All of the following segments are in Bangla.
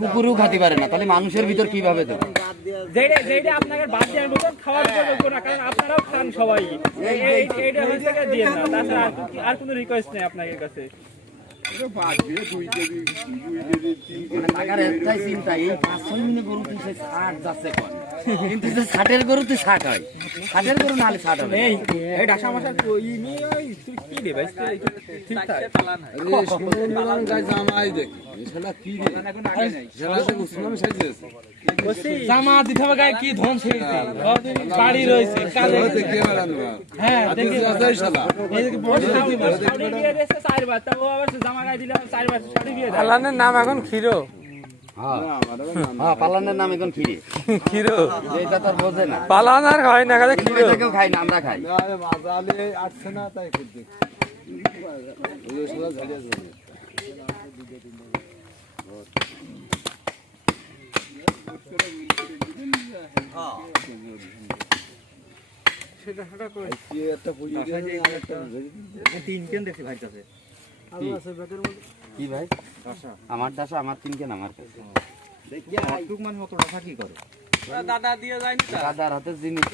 কুকুরও খাতে পারে না, তাহলে মানুষের ভিতর কিভাবে দেবে? যেটা আপনাকে বাদ দেওয়ার মতন খাওয়ার যোগ্য না, কারণ আপনারাও খান সবাই। এইটা হচ্ছে দিয়ে না, তাছাড়া আর কোনো রিকোয়েস্ট নেই আপনাদের কাছে। টাকার একটাই চিন্তা, এই 5-6 মিনিট গরু তুই 60 যাচ্ছে কর, কিন্তু 60-এর গরু তুই 60 হয়, 60-এর গরু নাহলে 60 হবে। এই ঢাকা মাসা ওই নিয়ে ওই তুই কি রে ভাই, ঠিকঠাক জামা দিতে হবে গায়ে, কি ধ্বংস হয়েছে, বাড়ি রয়েছে কাজে। হ্যাঁ দেখি পালানের নাম এখন ক্ষীরো। হ্যাঁ, পালানের নাম এখন ক্ষীরে। ক্ষীরো এটা তো আর বোঝে না, পালান আর হয় না, কাজে ক্ষীরো। কেউ খাই না, আমরা খাই। কি ভাই আমার দাসা, আমার 3 কেন আমার কাছে দাদা দিয়ে যায়নি, দাদার হাতে জিনিস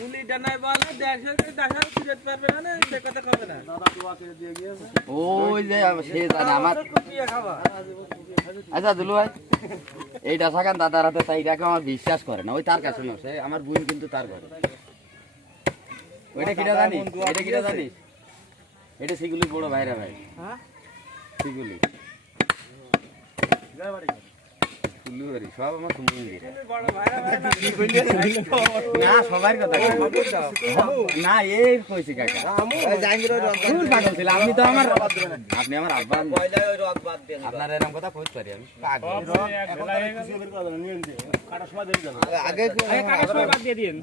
ওই যে সে জানে আমার। আচ্ছা দুলু ভাই, এই ডাসা খান দাদার হাতে, তাই এটাকে আমার বিশ্বাস করে না, ওই তার কাছে নয়, আমার বোন কিন্তু তার ঘরে। ওইটা কিটা জানিস, এটা কিটা জানিস, এটা সেগুলি বড় ভাইরা ভাই, সেগুলি সব আমার না সবার কথা না, এই কইছি কাকা পাগল ছিল আমি তো। আমার আপনি আমার আব্বা, আপনার এরকম কথা কইতে পারি আমি আগে বাদ দিয়ে দিন।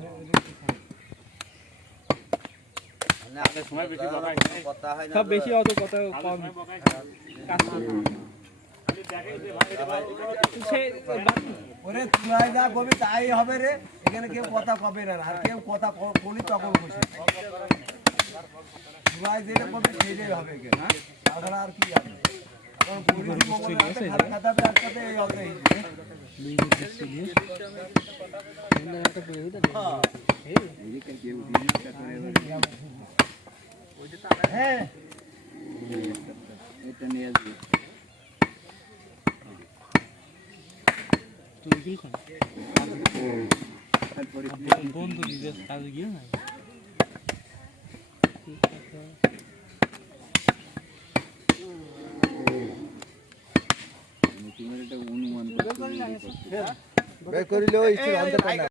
সব বেশি অত কথা কম ওরে তুই যা কবি তাই হবে রে, এখানে কেউ কথা কবে না, আর কেউ কথা বলি তখন খুশি। তুই যেটা কবি সেটাই হবে, তাছাড়া আর কি হবে। হ্যাঁ এটা নিয়ে আসবি বন্ধু দিতে কাজে গিয়ে না অনুমান করিলে